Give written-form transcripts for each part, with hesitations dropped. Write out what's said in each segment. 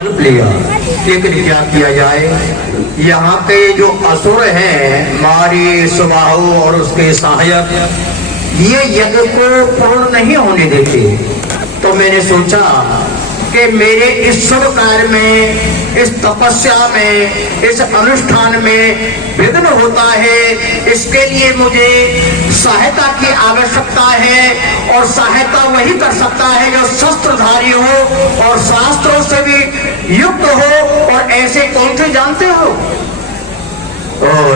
लिया, लेकिन क्या किया जाए। यहाँ के जो असुर हैं मारी सुबाहु और उसके सहायक, ये यज्ञ को पूर्ण नहीं होने देते। तो मैंने सोचा कि मेरे इस शुभ कार्य में, इस तपस्या में, इस अनुष्ठान में विघ्न होता है। इसके लिए मुझे सहायता की आवश्यकता है और सहायता वही कर सकता है जो शस्त्रधारी हो और शास्त्रों से भी युक्त हो। और ऐसे कौन से जानते हो?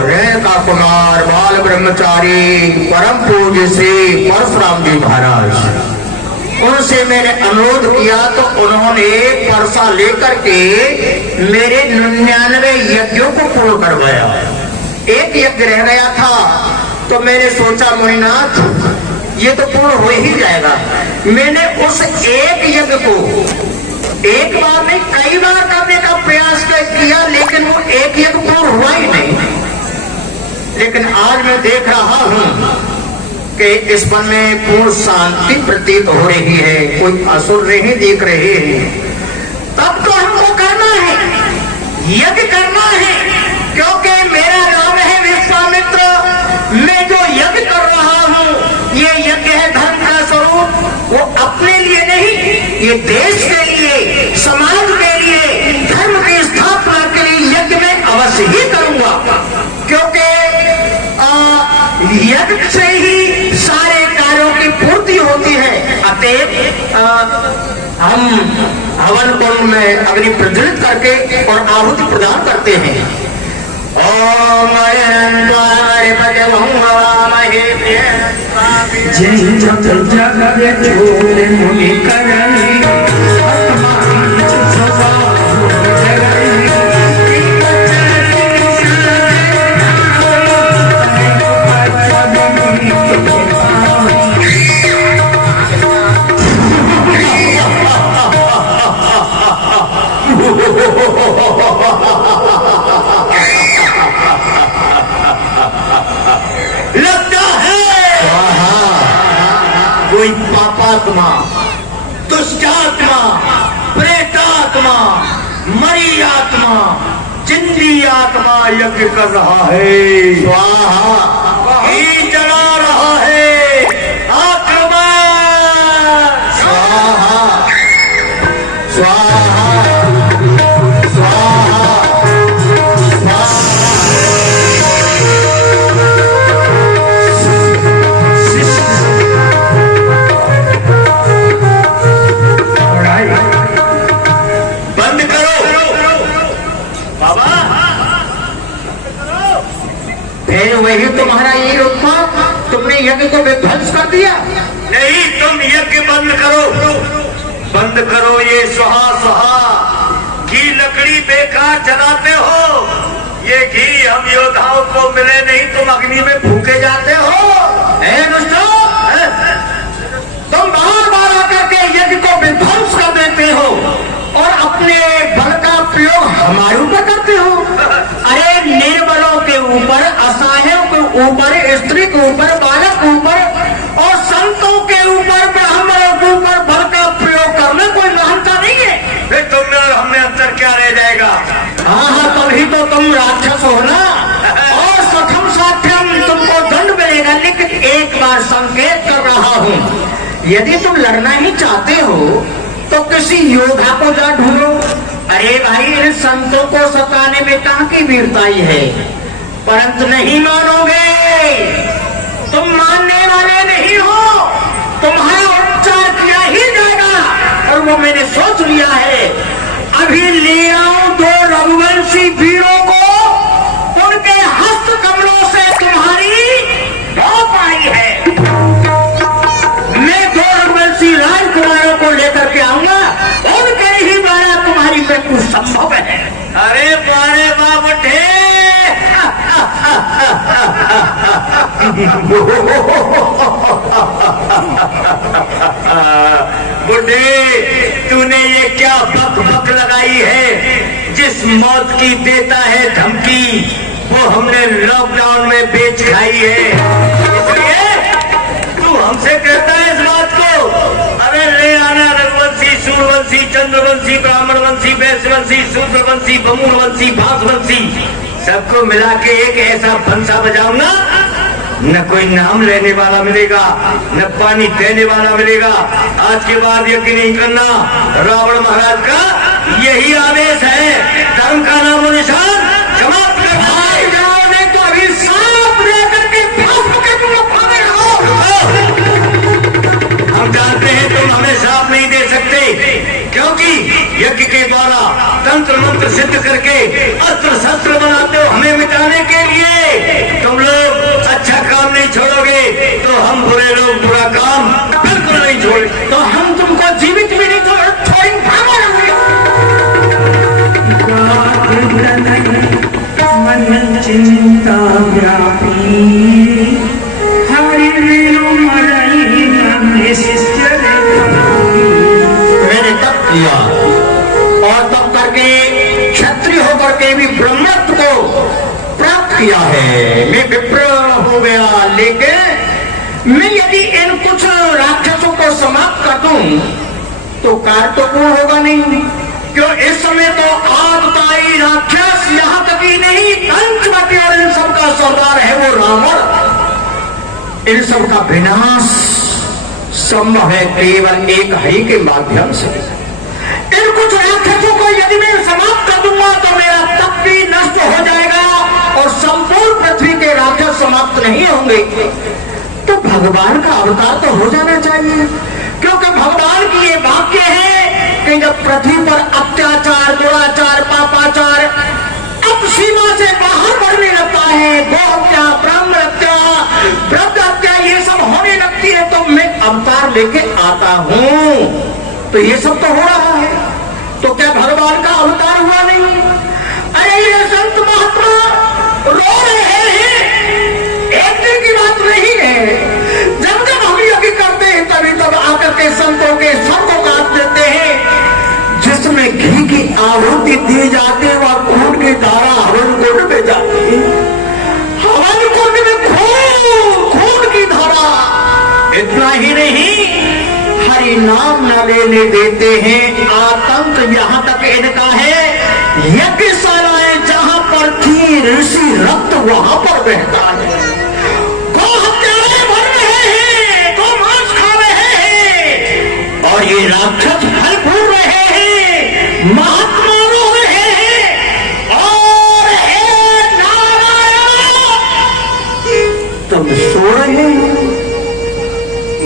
रेणुका कुमार बाल ब्रह्मचारी परम पूज्य श्री परशुराम जी महाराज, उनसे मैंने अनुरोध किया तो उन्होंने परसा लेकर के मेरे 99 यज्ञों को पूर्ण करवाया। एक यज्ञ रह गया था तो मैंने सोचा मुनिनाथ ये तो पूर्ण हो ही जाएगा। मैंने उस एक यज्ञ को एक बार नहीं कई बार करने का प्रयास किया, लेकिन वो एक यज्ञ पूर्ण हुआ ही नहीं। लेकिन आज मैं देख रहा हूं कि इस वन में पूर्ण शांति प्रतीत हो रही है, कोई असुर नहीं दिख रहे हैं। तब तो हमको करना है, यज्ञ करना है, क्योंकि मेरा नाम है विश्वामित्र। मैं जो यज्ञ कर रहा हूँ ये यज्ञ है धर्म का स्वरूप। वो अपने लिए नहीं, ये देश के लिए, समाज के लिए, धर्म की स्थापना के लिए यज्ञ में अवश्य ही करूंगा, क्योंकि यज्ञ से ही सारे कार्यों की पूर्ति होती है। अतएव हम हवन कुंड में अग्नि प्रज्वलित करके और आहुति प्रदान करते हैं। ओम कोई पापात्मा, दुष्टात्मा, प्रेतात्मा, मरी आत्मा, जिंदी आत्मा यज्ञ कर रहा है। स्वाहा ही जला रहा है। आक्रमण स्वाहा स्वाहा वही तुम्हारा ये रूप था, तुमने यज्ञ को विध्वंस कर दिया। नहीं, तुम यज्ञ बंद करो, बंद करो। ये सुहा सुहा घी लकड़ी बेकार जलाते हो। ये घी हम योद्धाओं को मिले नहीं, तुम अग्नि में फूके जाते हो। दुष्टों, तुम बार बार आकर के यज्ञ को विध्वंस कर देते हो और अपने बल का प्रयोग हमारे ऊपर करते हो। अरे निर्बलों के ऊपर, असहायों के ऊपर, स्त्री के ऊपर, बालक के ऊपर और संतों के ऊपर, ब्राह्मणों के ऊपर बल का प्रयोग करने कोई महानता नहीं है। फिर तुम में और हमें अंतर क्या रह जाएगा? हाँ, तभी तो तुम राक्षस हो ना। और सखम साध्यम तुमको दंड मिलेगा। लेकिन एक बार संकेत कर रहा हूँ, यदि तुम लड़ना ही चाहते हो तो किसी योद्धा को जा ढूंढो। अरे भाई, इन संतों को सताने में कहाँ की वीरताई है। परंतु नहीं मानोगे, तुम मानने वाले नहीं हो। तुम्हारा उपचार किया ही जाएगा और वो मैंने सोच लिया है। अभी ले आओ 2 रघुवंशी वीरों को, उनके हस्त कमलों से तुम्हारी मौत आई है। मैं 2 रघुवंशी राजकुमारों को लेकर के आऊंगा, उनके ही द्वारा तुम्हारी मृत्यु संभव है। अरे बारे बाबुठे, बुढ़े, तूने ये क्या बक बक लगाई है? जिस मौत की देता है धमकी, वो हमने लॉकडाउन में बेच खाई है। इसलिए तू हमसे कहता है इस बात को? अरे ले आना रघुवंशी सूर्यवंशी, चंद्रवंशी, ब्राह्मणवंशी, वैश्यवंशी, शूद्रवंशी, बमूलवंशी, भासवंशी, सबको मिला के एक ऐसा बंसा बजाऊंगा, न कोई नाम लेने वाला मिलेगा, न पानी देने वाला मिलेगा। आज के बाद यकीन नहीं करना, रावण महाराज का यही आदेश है, धर्म का नामो निशान समाप्त करना है। नहीं तो अभी सांप लेकर के भस्म के तुम फाड़े हो। हम जानते हैं तुम हमें श्राप नहीं दे सकते, क्योंकि यज्ञ के द्वारा तंत्र मंत्र सिद्ध करके अस्त्र शस्त्र बनाते हो हमें मिटाने के लिए। तुम लोग अच्छा काम नहीं छोड़ोगे तो हम बुरे लोग बुरा काम बिल्कुल नहीं छोड़े। तो हम तुमको जीवित भी नहीं छोड़ेंगे। मन चिंता व्यापी मैंने तप किया और तप करके क्षत्रिय होकर के भी ब्रह्मत्व को प्राप्त किया है। मैं विप्र हो गया, लेकिन मैं यदि इन कुछ राक्षसों को समाप्त कर दूं तो कार्य तो पूर्ण होगा नहीं। क्यों इस समय तो आदताई राक्षस, यहाँ तक ही नहीं पंचवटी और इन सबका सरदार है वो रावण। इन सब का विनाश संभव है केवल एक हरि के माध्यम से। इन कुछ राक्षसों को यदि मैं समाप्त कर दूंगा तो मेरा तप भी नष्ट हो जाएगा और संपूर्ण पृथ्वी के राक्षस समाप्त नहीं होंगे। तो भगवान का अवतार तो हो जाना चाहिए, क्योंकि भगवान की ये वाक्य है कि जब पृथ्वी पर अत्याचार, दुराचार, पापाचार अब सीमा से बाहर बढ़ने लगता है, गौ हत्या, ब्राह्मण हत्या, वृद्ध हत्या ये सब होने लगती है, तो मैं अवतार लेके आता हूं। तो ये सब तो हो रहा है, तो क्या भगवान का अवतार हुआ नहीं? अरे ये संत महात्मा रो रहे हैं, एक दिन की बात नहीं है। जब जब हम यज्ञ करते हैं तभी तब आकर के संतों के सर को काट देते हैं। जिसमें घी की आहुति दी जाती है वह खून की धारा हवन कुंड में जाती है। हवन कुंड में खून की धारा। इतना ही नहीं, हरि नाम न लेने देते हैं। आतंक यहाँ तक इनका है, यज्ञशालाएं जहां पर थी ऋषि रक्त वहां पर बहता है। गौ हत्याएं बढ़ रहे हैं, गौ मांस खा रहे हैं और ये राक्षस फल फूल रहे हैं, महात्मा रो रहे हैं और हे नारायण तुम सो रहे हो,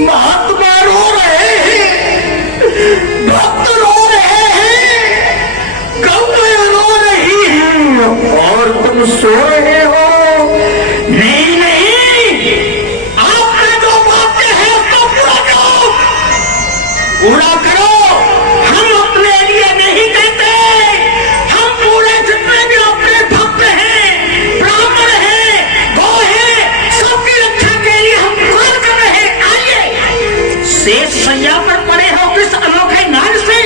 महात्मा रो रहे हैं, भक्त रो रहे हैं, गौएं रो रही हैं और तुम सो रहे हो। नहीं नहीं, आपने जो वाक्य है उसको पूरा करो, पूरा करो। हम अपने लिए नहीं कहते, हम पूरे जितने भी अपने भक्त हैं, ब्राह्मण हैं, गौ हैं, सबकी रक्षा के लिए हम प्रार्थना कर रहे हैं। आइए शेष सैया पर पड़े हो किस अनोखे नाम से,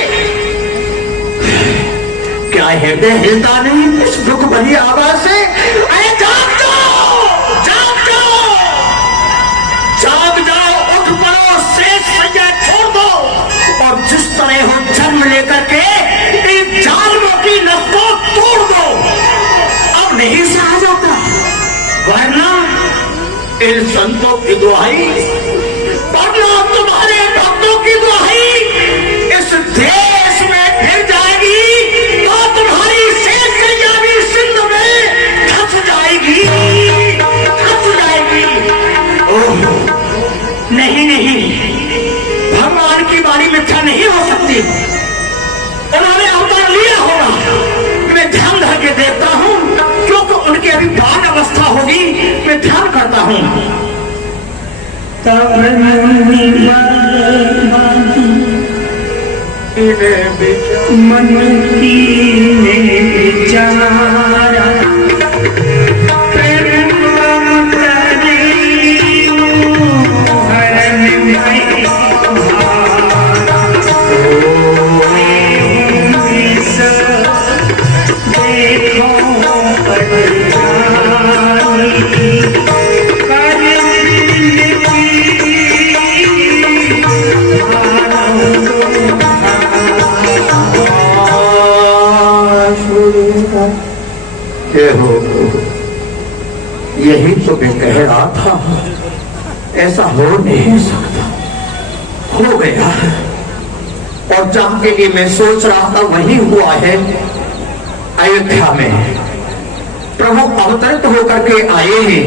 क्या हृदय हिलता नहीं इस दुख भरी आवाज से? अरे जाग जाओ, जाग जाओ, जाग जाओ, उठ पड़ो, शेष सैया छोड़ दो और जिस तरह हो जन्म लेकर के इन जालमों की नस को तोड़ दो। अब नहीं सहा जाता, वरना इन संतों की दुहाई, वरना तुम्हारे भक्तों की दुहाई इस देश में फिर जाएगी तो तुम्हारी शेष सैया भी सिंध में धस जाएगी, धस जाएगी। ओह नहीं नहीं, भगवान की वाणी मिथ्या नहीं हो सकती। उन्होंने अवतार लिया होगा, मैं ध्यान धर के देखता हूं, क्योंकि उनकी अभी बाल अवस्था होगी, मैं ध्यान करता हूं। तब मन की ने विचारा छोड़ेगा। हे हो, यही तो मैं कह रहा था, ऐसा हो नहीं सकता, हो गया। और जहां के लिए मैं सोच रहा था वही हुआ है। अयोध्या में प्रभु अवतरित होकर के आए हैं।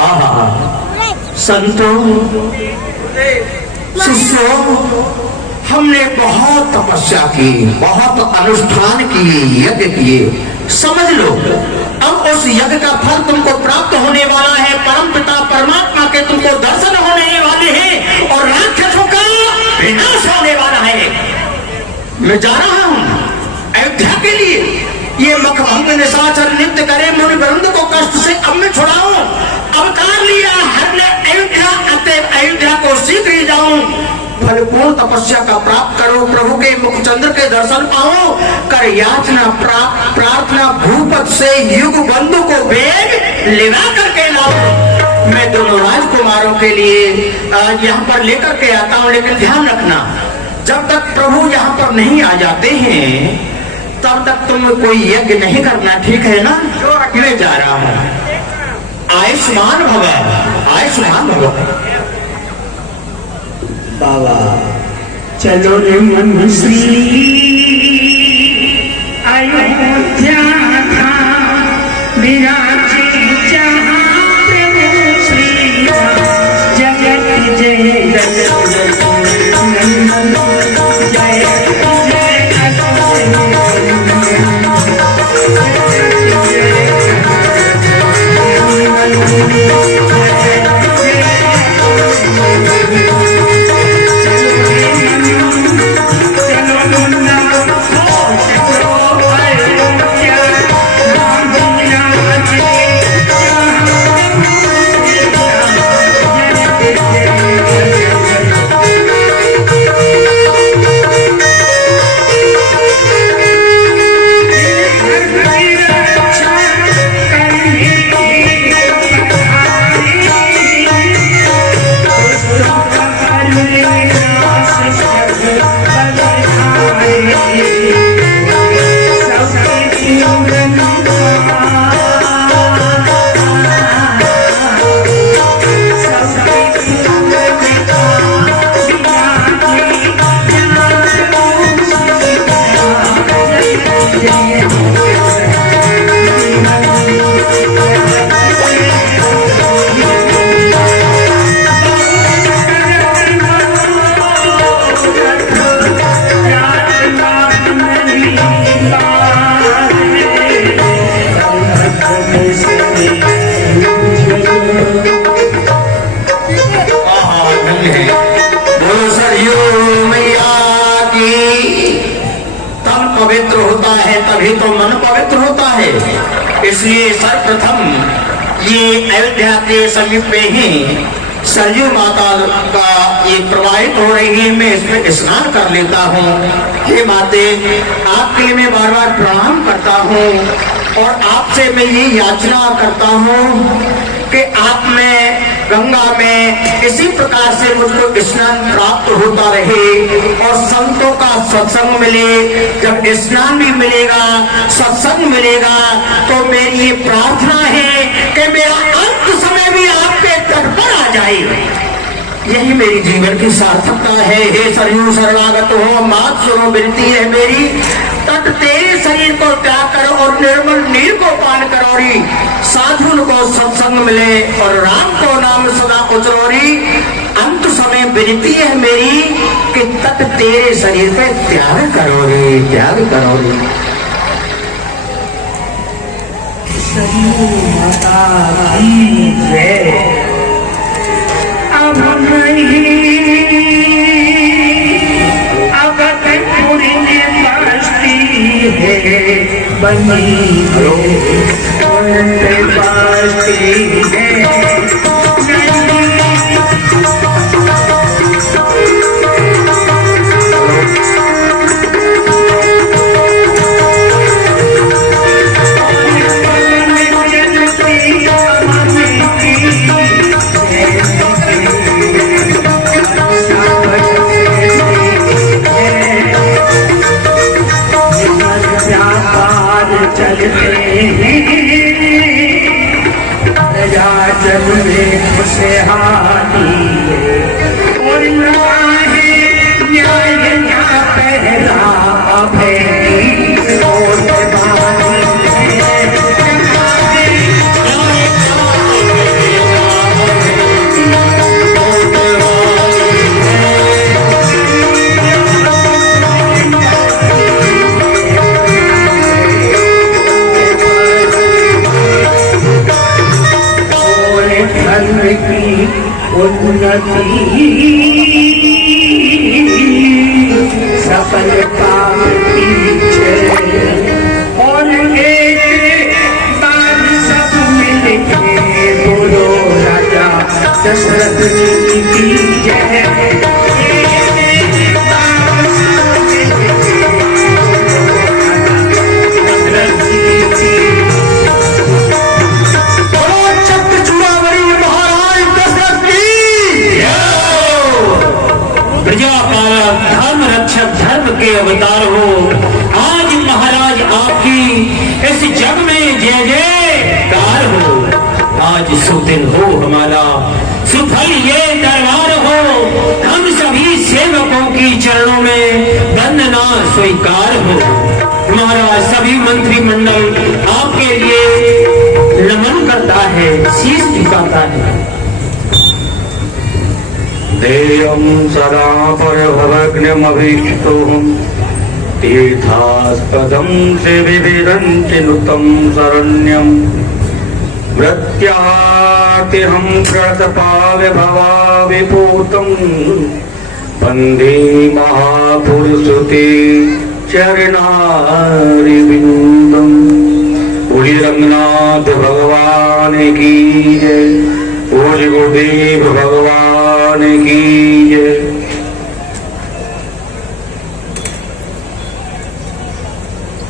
आहा, संतों, शिष्यों, हमने बहुत तपस्या की, बहुत अनुष्ठान किए, यज्ञ किए। समझ लो, अब उस यज्ञ का फल तुमको प्राप्त होने वाला है। परम पिता परमात्मा के तुमको दर्शन होने वाले हैं और राक्षसों का विनाश होने वाला है। मैं जा रहा हूं अयोध्या के लिए। ये मखभंग निशाचर नित्य करे मुनि वृंद को कष्ट से अब मैं छुड़ाऊं। अवतार लिया हर ने अयोध्या, अतएव अयोध्या को शीघ्र ही जाऊं। फलपूर्ण तपस्या का प्राप्त करो, प्रभु के मुखचंद्र के दर्शन पाओ, कर याचना प्रार्थना भूपत से युग बंधु को वेग लेवा करके लाओ। मैं दोनों राजकुमारों के लिए यहाँ पर लेकर के आता हूँ, लेकिन ध्यान रखना, जब तक प्रभु यहाँ पर नहीं आ जाते हैं तब तक तुम कोई यज्ञ नहीं करना, ठीक है ना? मैं जा रहा हूँ। आयुष्मान भव, आयुष्मान भव। बाबा चलो रे मन श्री अयोध्या था विराजे जहाँ प्रभु श्री जगत जय जगत तभी तो मन पवित्र होता है। इसलिए सर्वप्रथम ये अयोध्या के समीप में ही सरयू माता का ये प्रवाहित हो रही है, मैं इसमें स्नान कर लेता हूँ। हे माते, आपके लिए मैं बार बार प्रणाम करता हूँ और आपसे मैं ये याचना करता हूँ कि आप में गंगा में इसी प्रकार से मुझको स्नान प्राप्त होता रहे और संतों का सत्संग मिले। जब स्नान भी मिलेगा, सत्संग मिलेगा, तो मेरी ये प्रार्थना है कि मेरा अंत समय भी आपके तट पर आ जाए। यही मेरी जीवन की सार्थकता है। हे सरयू शरणागत हो, मात सुनो, विनती है मेरी, तट तेरे शरीर को त्याग करो और निर्मल नीर को पान करोरी, साधुन को सत्संग मिले और राम को नाम सदा उचरोरी। अंत समय विनती है मेरी कि तट तेरे शरीर पे त्याग करोरी, त्याग करोरी। सरयू माता की जय। अब अवधपुरी में बसती है बनी बसती है। प्रजा जन में खुशहाली है और ना है न्याय ना पहला अभय और धर्म की उन्नति सफलता पीछे और एक बार सब मिलके बोलो राजा दशरथ जी की जय। धर्म रक्षक धर्म के अवतार हो। आज महाराज आपकी इस जग में जय जयकार हो। आज सुदिन हो हमारा सुफल ये दरबार हो। हम सभी सेवकों की चरणों में वंदना स्वीकार हो। हमारा सभी मंत्रिमंडल आपके लिए नमन करता है, शीश झुकाता है। देयं सदा परभवग्नमभीष्टोऽहं तीर्थास्पदं सेविविरन्ति नुतं शरण्यं मृत्यातिहं कृतपाविभवाविभूतं वन्दे महापुरुषते चरणारिविन्दं। बोलिए रंगनाथ भगवान की जय। बोलिए गुरुदेव भगवान की जय।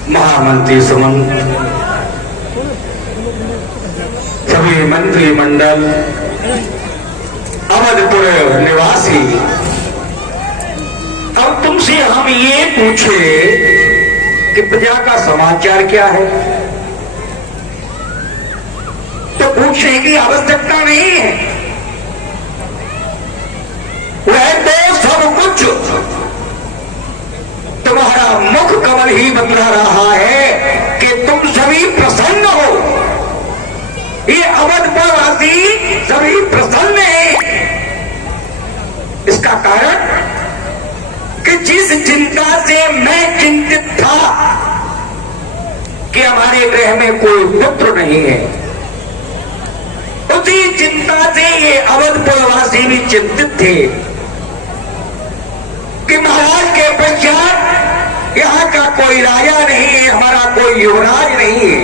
महामंत्री सुमंत, सभी मंत्रिमंडल, अवधपुर निवासी, अब तुमसे हम ये पूछे कि प्रजा का समाचार क्या है, तो पूछने की आवश्यकता नहीं है। वह तो सब कुछ तुम्हारा मुख कमल ही बतला रहा है कि तुम सभी प्रसन्न हो। ये अवधपुरवासी सभी प्रसन्न हैं। इसका कारण कि जिस चिंता से मैं चिंतित था कि हमारे गृह में कोई पुत्र नहीं है, उसी चिंता से ये अवधपुरवासी भी चिंतित थे कि महाराज के पश्चात यहाँ का कोई राजा नहीं है, हमारा कोई युवराज नहीं है।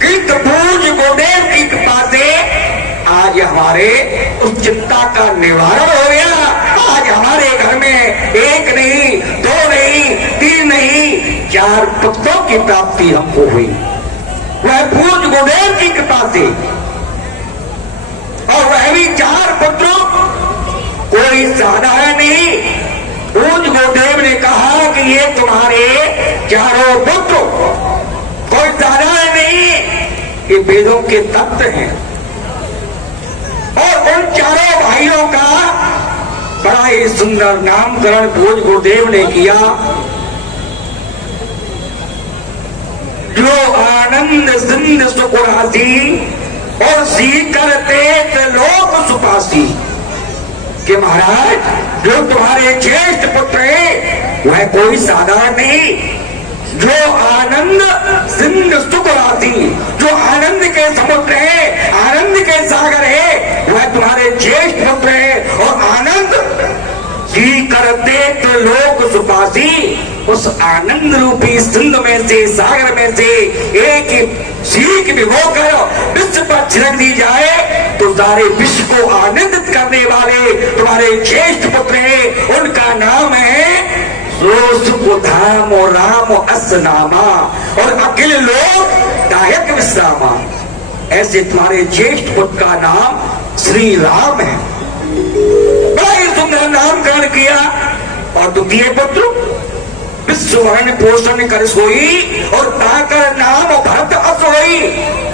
किंतु पूज गुरुदेव की कृपा से आज हमारे उस चिंता का निवारण हो गया। आज हमारे घर में एक नहीं, दो नहीं, तीन नहीं, 4 पुत्रों की प्राप्ति हमको हुई। वह पूज गुरुदेव की कृपा से, और वह भी 4 पुत्रों कोई साधारण नहीं। पूज गुरुदेव ने कहा कि ये तुम्हारे 4 पुत्र कोई साधारण नहीं, ये वेदों के तत्व हैं। और उन 4 भाइयों का बड़ा ही सुंदर नामकरण पूज गुरुदेव ने किया। जो आनंद सिंध सुकुरासी और सी करते लोक सुपासी, कि महाराज जो तुम्हारे ज्येष्ठ पुत्र है वह कोई साधारण नहीं। जो आनंद सिंध सुकुरासी, जो आनंद के समुद्र है, आनंद के सागर है, वह तुम्हारे ज्येष्ठ पुत्र है। और आनंद जी करते तो लोक सुपासी, उस आनंद रूपी सिंध में से, सागर में से एक ही सीख भिगोकर विश्व पर छिड़क दी जाए तो सारे विश्व को आनंदित करने वाले तुम्हारे ज्येष्ठ पुत्र हैं। उनका नाम है सुधाम राम असनामा और अखिल लोक दायक विश्रामा। ऐसे तुम्हारे ज्येष्ठ पुत्र का नाम श्री राम है। बड़ा ही सुंदर नामकरण किया। और द्वितीय पुत्र विश्व भरण पोषण कर सोई और ताकर नाम भरत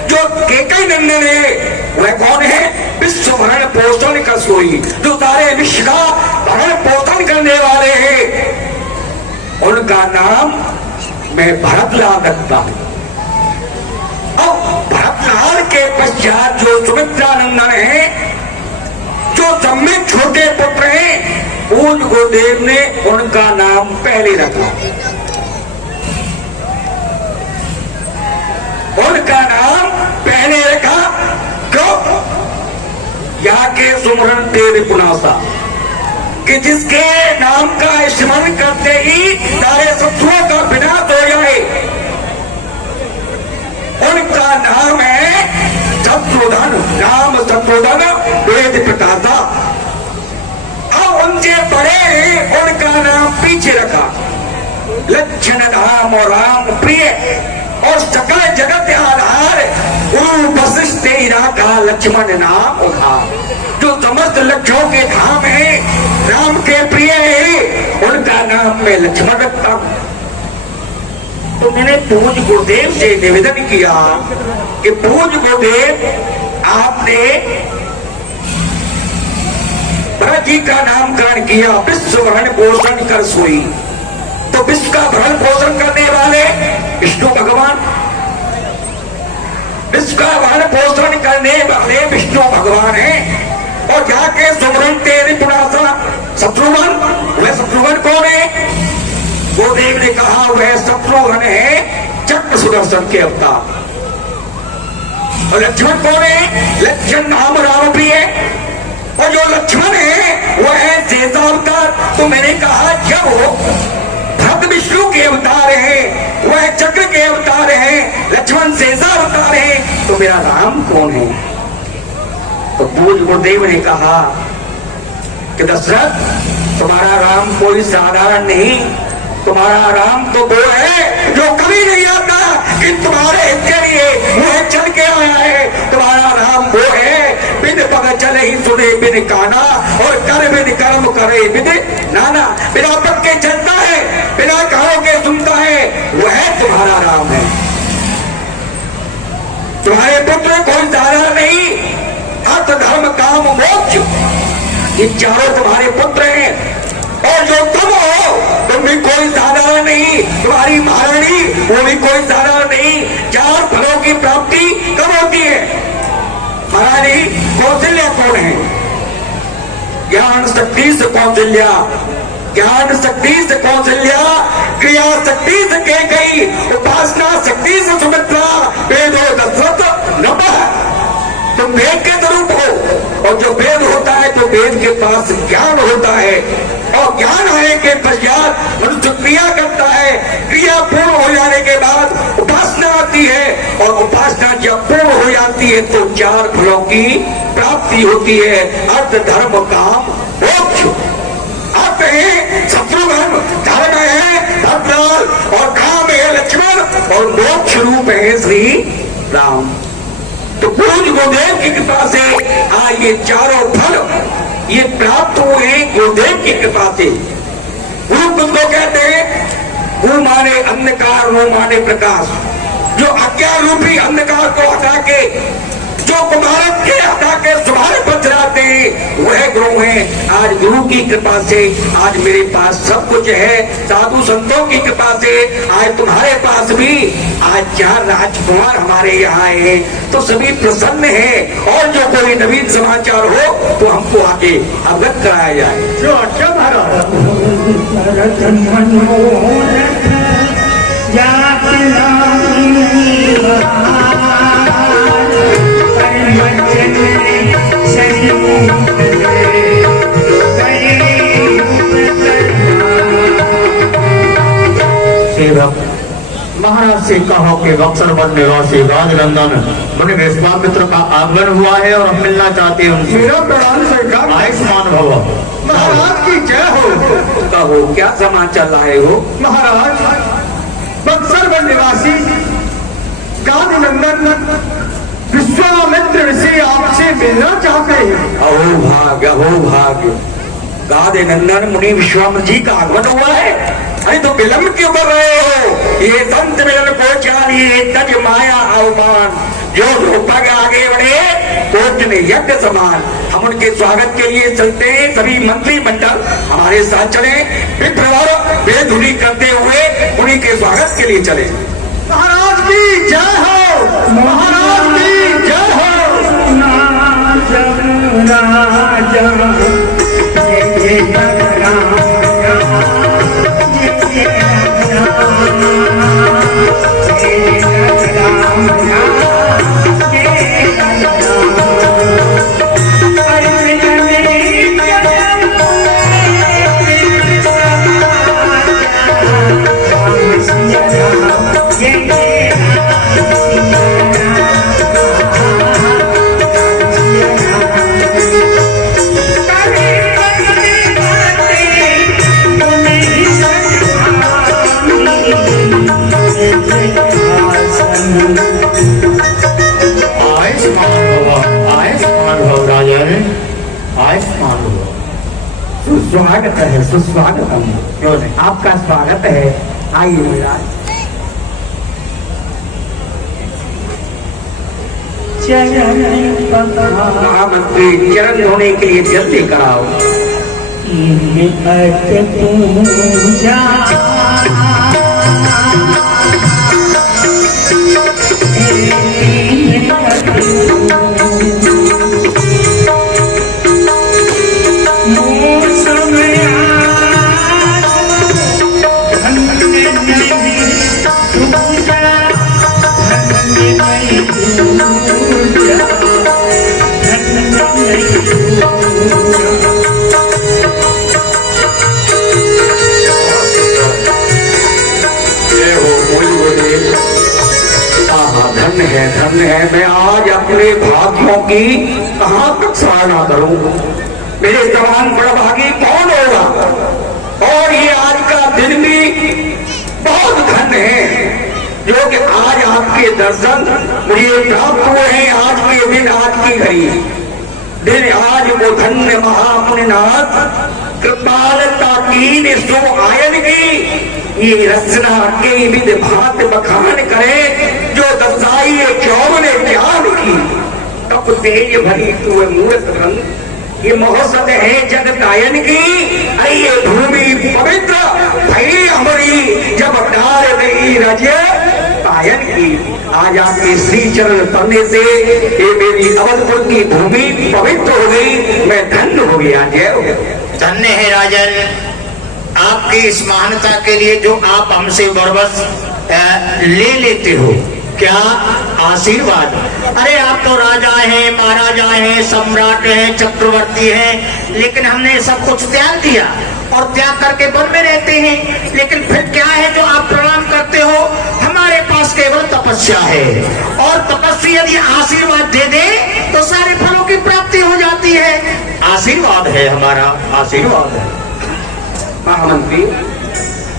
जो केकई नंदन है वह कौन है? विश्व भरण पोषण का सोई, जो सारे विश्व का भरण पोषण करने वाले हैं, उनका नाम मैं भरतलाल रखता हूं। अब भरतलाल के पश्चात जो सुमित्रा नंदन है, जो जम्मे छोटे पुत्र हैं, पूज गुरुदेव ने उनका नाम पहले रखा। उनका नाम पहले रखा क्यों? या के सुमरन तेरे पुनासा, कि जिसके नाम का स्मरण करते ही सारे शत्रुओं का विनाश हो जाए। उनका नाम है शत्रुघ्न, नाम शत्रुघ्न वेद प्रकाशा। अब उनसे बड़े उनका नाम पीछे रखा लक्ष्मण राम और राम प्रिय और सकल जगत आधार गुरु वशिष्ठ का लक्ष्मण नाम उठा, जो समस्त लक्ष्यों के धाम है, राम के प्रिय है, उनका नाम मैं लक्ष्मण रखता हूं। तो मैंने पूज गुरुदेव से निवेदन किया कि पूज गुरुदेव आपने भरत जी का नामकरण किया, विश्व भरण पोषण कर सोई। तो विश्व का भरण पोषण करने वाले विष्णु भगवान, विश्व का भरण पोषण करने वाले विष्णु भगवान हैं। और जाके सुमरन तेरे पुनासा शत्रुघ्न, वह शत्रुघ्न कौन है? गुरुदेव ने कहा वह शत्रुघ्न है चक्र सुदर्शन के अवतार। और लक्ष्मण कौन है? लक्ष्मण नाम राम प्रिय है। और जो लक्ष्मण है वह है शेषा अवतार। तो मैंने कहा जब वो भक्त विष्णु के अवतार है, वह चक्र के अवतार है, लक्ष्मण शेषा अवतार है, तो मेरा राम कौन है? तो पूज गुरुदेव ने कहा कि दशरथ, तुम्हारा राम कोई साधारण नहीं, तुम्हारा राम तो वो है जो कभी नहीं आता कि तुम्हारे हित के लिए वो चल के आया है। तुम्हारा राम वो है बिन पग चले ही सुने बिन काना, और कर बिन कर्म करे बिन नाना। बिना पग के चलता है, बिना कहो के सुनता है, वह तुम्हारा राम है। तुम्हारे पुत्र कोई साधारण नहीं, अर्थ धर्म काम मोक्ष, ये चारों तुम्हारे पुत्र हैं। और जो तुम हो तुम भी कोई साधारण नहीं, तुम्हारी महारानी वो भी कोई साधारण नहीं। चार फलों की प्राप्ति कब होती है? महारानी कौशल्या कौन है? ज्ञान शक्ति से कौशल्या, ज्ञान शक्ति से कौशल्या, क्रिया शक्ति से कैकेयी, उपासना शक्ति से सुमित्रा, वेदो दशरथ नभः। तुम वेद के स्वरूप हो, और जो वेद होता है तो वेद के पास ज्ञान होता है, और ज्ञान होने के पश्चात मनुष्य क्रिया करता है। क्रिया पूर्ण हो जाने के बाद उपासना आती है, और उपासना जब पूर्ण हो जाती है तो चार फलों की प्राप्ति होती है, अर्थ धर्म काम मोक्ष। अर्थ है शत्रुघ्न, धर्म है भरतलाल, और काम है लक्ष्मण, और मोक्ष रूप है श्री राम। तो पूज गुरुदेव की कृपा से आज ये चारों फल ये प्राप्त हुए गुरुदेव की कृपा से। गुरु किसको कहते हैं? गुरु माने अंधकार, रू माने प्रकाश। जो अज्ञान रूपी अंधकार को हटा के, जो कुमारक के हटा के सुधार पर चलाते हैं, वह गुरु हैं। आज गुरु की कृपा से आज मेरे पास सब कुछ है, साधु संतों की कृपा से आज तुम्हारे पास भी आज 4 राजकुमार हमारे यहाँ आए, तो सभी प्रसन्न हैं। और जो कोई नवीन समाचार हो तो हमको आगे अवगत कराया जाए। जो अच्छा महाराज महाराज से कहो कि बक्सर वन निवासी राजनंदन मुनि विश्वामित्र का आगमन हुआ है और हम मिलना चाहते हैं उनसे। मेरा प्रणाम स्वीकार। आयुष्मान भव। महाराज की जय हो। कहो क्या समाचार लाए हो? महाराज बक्सर वन निवासी गांधी नंदन विश्वामित्र ऋषि आपसे मिलना चाहते हैं। अहो भाग्य, अहो भाग्य। गाधे नंदन मुनि विश्वामित्र जी का आगमन हुआ है। अरे तो विलंब क्यों कर रहे हो? ये संत मिलन को चाहिए तज माया अवमान। जो द्रौपदी आगे बढ़े कोर्ट में यज्ञ समान। हम उनके स्वागत के लिए चलते हैं, सभी मंत्रिमंडल हमारे साथ चले, विप्रवर बेधुनी करते हुए उन्हीं के स्वागत के लिए चले। महाराज की जय हो, महाराज की जय हो। सुस्वागत है, सुस्वागतम। क्यों नहीं, आपका स्वागत है। आइए महाराज। महामंत्री चरण धोने के लिए जल्दी कराओ। धन्य है, मैं आज अपने भाग्यों की कहां तक सराहना करूं। मेरे जवान बड़भागी कौन होगा। और ये आज का दिन भी बहुत धन्य है जो कि आज आपके दर्शन मुझे प्राप्त हुए हैं। आज के दिन, आज की घड़ी दिन, आज वो धन्य महामुनिनाथ कृपालता की सो आयन की ये रचना के विध भात बखान करे जो दसाई चौबने ज्ञान की। तब तेज भरी तुए मूर्त रंग, ये महोत्सव है जगतायन की। ये भूमि पवित्र भई हमारी जब डाल गई रज पायन की। आज आपके श्री चरण पढ़ने से ये मेरी अवधपुर की भूमि पवित्र हो गई, मैं धन्य हो गया। जय हो। धन्य है राजन, आपकी इस महानता के लिए जो आप हमसे बरबस ले लेते हो। क्या आशीर्वाद। अरे आप तो राजा हैं, महाराजा हैं, सम्राट हैं, चक्रवर्ती हैं, लेकिन हमने सब कुछ त्याग दिया और त्याग करके वन में रहते हैं। लेकिन फिर क्या है जो आप प्रणाम करते हो। हमारे पास केवल तपस्या है और तपस्वी यदि आशीर्वाद दे दे तो सारे फलों की प्राप्ति हो जाती है। आशीर्वाद है हमारा, आशीर्वाद है। महामंत्री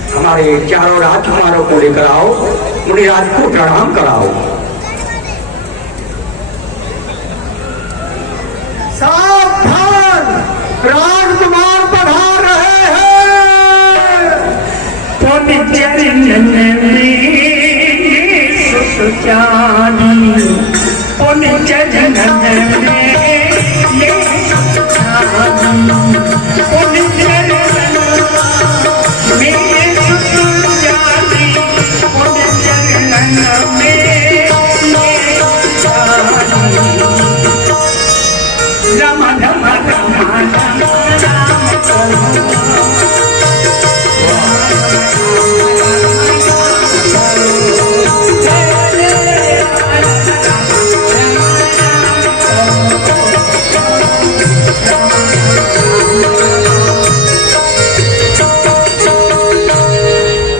हमारे चारों राजकुमारों को लेकर आओ, मुनिराज को प्रणाम कराओ। सावधान, राजकुमार पधार रहे हैं।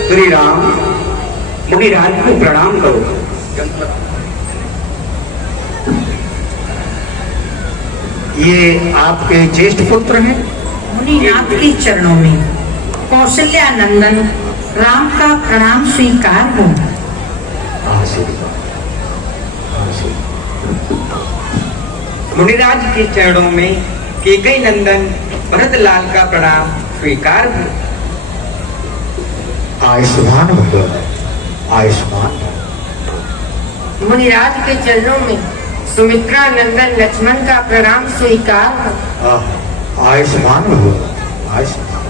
श्री राम, मुनिराज को प्रणाम करो। ये आपके ज्येष्ठ पुत्र हैं। मुनिनाथ के चरणों में कौशल्या नंदन राम का प्रणाम स्वीकार हो। मुनिराज के चरणों में केकई नंदन भरतलाल का प्रणाम स्वीकार हो। आयुष्मान भव, आयुष्मान। मुनिराज के चरणों में सुमित्रा नंदन लक्ष्मण का प्रणाम स्वीकार हो। आयुष्मान हो, आयुष्मान।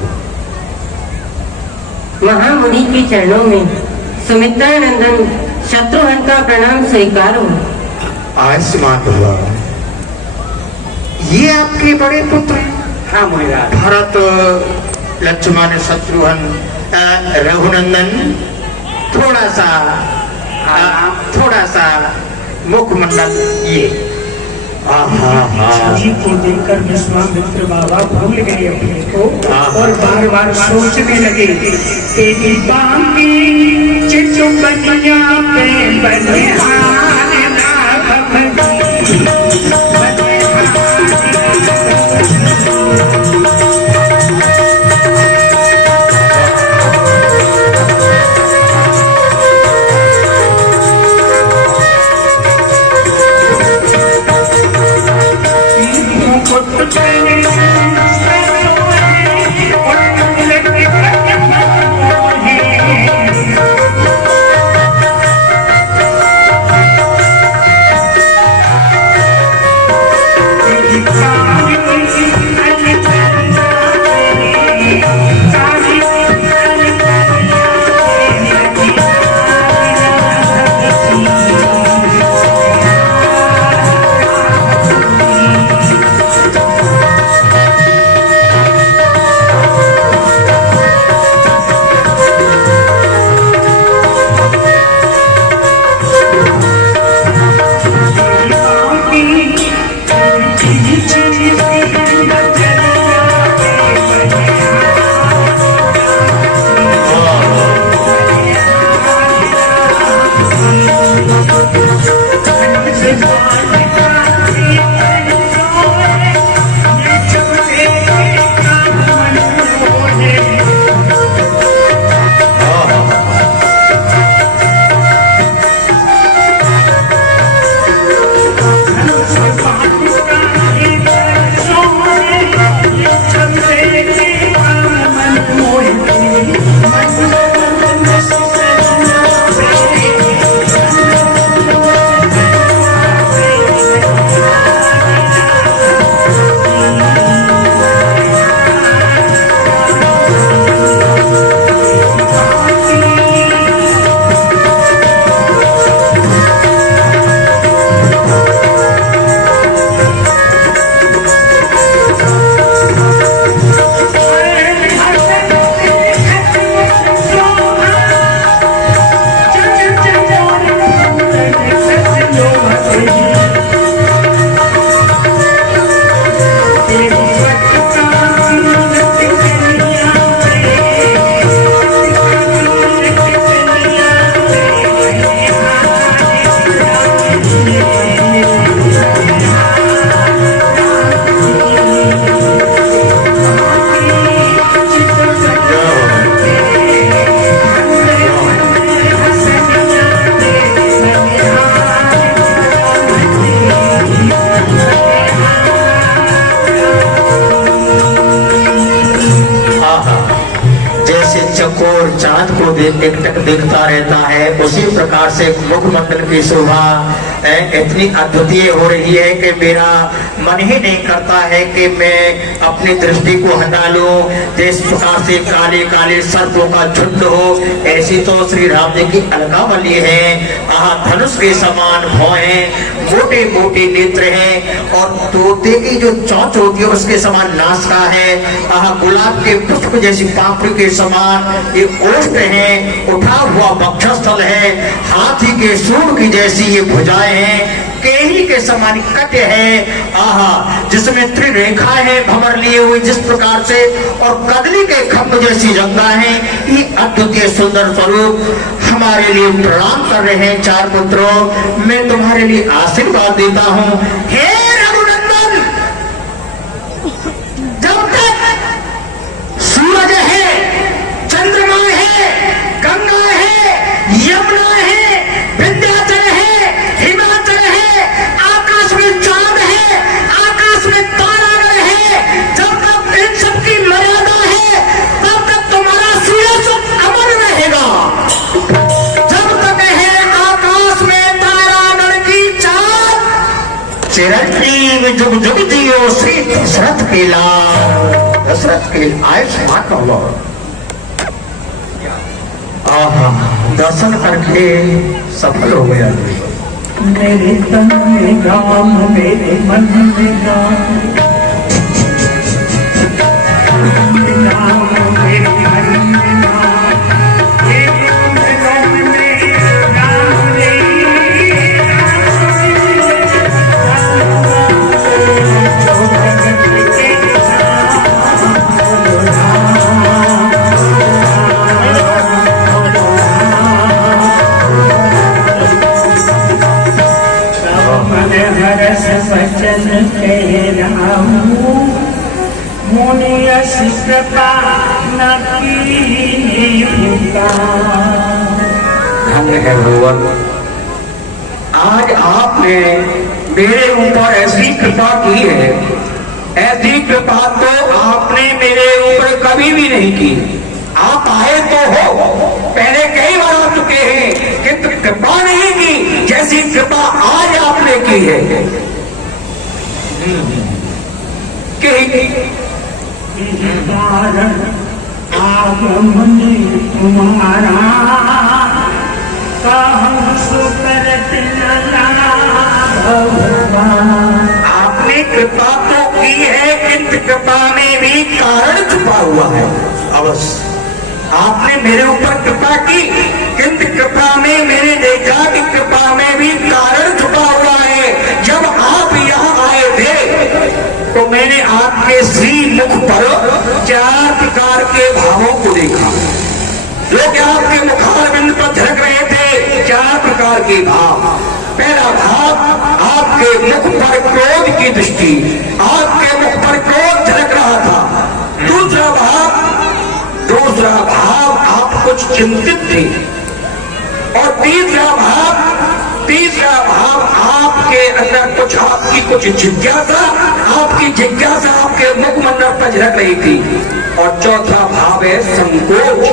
महामुनि के चरणों में सुमित्रा नंदन शत्रुघ्न का प्रणाम स्वीकार हो। आयुष्मान हुआ। ये आपके बड़े पुत्र हैं? हाँ मुनिराज। भरत, लक्ष्मण, शत्रुघ्न, रघुनंदन, थोड़ा सा मुखमंडल ये। जी को देखकर विश्वामित्र बाबा भूल गए अपने को और बार बार सोचने लगे तेरी बाकी चिचुकनिया पे बनिहार ना भमरी। चांद को एकटक देखता रहता है, उसी प्रकार से मुखमंडल की शोभा इतनी अद्वितीय हो रही है कि मेरा मन ही नहीं करता है कि मैं अपनी दृष्टि को हटा लूं। जिस प्रकार से काले काले सर्पों का झुंड हो, ऐसी तो श्री राम जी की अलकावली है। धनुष के समान भौं हैं, मोटे मोटे नेत्र हैं और तोते की जो चोंच होती है उसके समान नासिका है। गुलाब के पुष्प जैसी पापड़ी के समान ये ओष्ठ है, उठा हुआ वक्षस्थल है, हाथी के सूंड की जैसी ये भुजाएं हैं, केही के समान कट है, जिसमें त्रिरेखा है भंवर लिए हुए जिस प्रकार से, और कदली के खंभ जैसी जंगा है। ये अद्वितीय सुंदर स्वरूप हमारे लिए प्रणाम कर रहे हैं। चार पुत्रों, मैं तुम्हारे लिए आशीर्वाद देता हूँ। हे रघुनंदन, जब तक सूरज है, चंद्रमा है, गंगा है, यमुना है, विंध्याचल है, हिमाचल है, आकाश में चांद है, आकाश में तारागण है, जब तक इन सबकी मर्यादा है तब तक तुम्हारा सूरज अमर रहेगा। जब तक है आकाश में तारा चिरंजीव जुग जुग जियो श्री दशरथ के लाल। दशरथ के आयुष्मान भव। आहा, दर्शन करके सफल हो गया। मेरे तन में राम, मेरे मन में राम, राम मेरे मन में राम, ये राम में राम रे बचन के राम, मुनि यश कृपा न कीन्ही पुकार। धन्य है भगवान, आज आपने मेरे ऊपर ऐसी कृपा की है, ऐसी कृपा तो आपने मेरे ऊपर कभी भी नहीं की। आप आए तो हो, पहले कई बार आ चुके हैं, किंतु कृपा नहीं की जैसी कृपा आज आपने की है। कारण आगमन तुम्हारा, कहम सुकरत भगवान। आपने कृपा तो की है, किंतु कृपा में भी कारण छुपा हुआ है। अवश्य आपने मेरे ऊपर कृपा की, किंतु कृपा में मैंने देखा कि कृपा में भी कारण छुपा हुआ है। जब आप यहाँ आए थे तो मैंने आपके श्री मुख पर 4 प्रकार के भावों को देखा, जो कि आपके मुखारबिंद पर झलक रहे थे। 4 प्रकार के भाव। पहला भाव, आपके मुख पर क्रोध की दृष्टि, आपके मुख पर क्रोध झलक रहा था। दूसरा भाव आप कुछ चिंतित थे। और तीसरा भाव आपके अंदर कुछ, आपकी कुछ जिज्ञासा, आपकी जिज्ञासा आपके मुख मंडल पर झलक रही थी। और चौथा भाव है संकोच।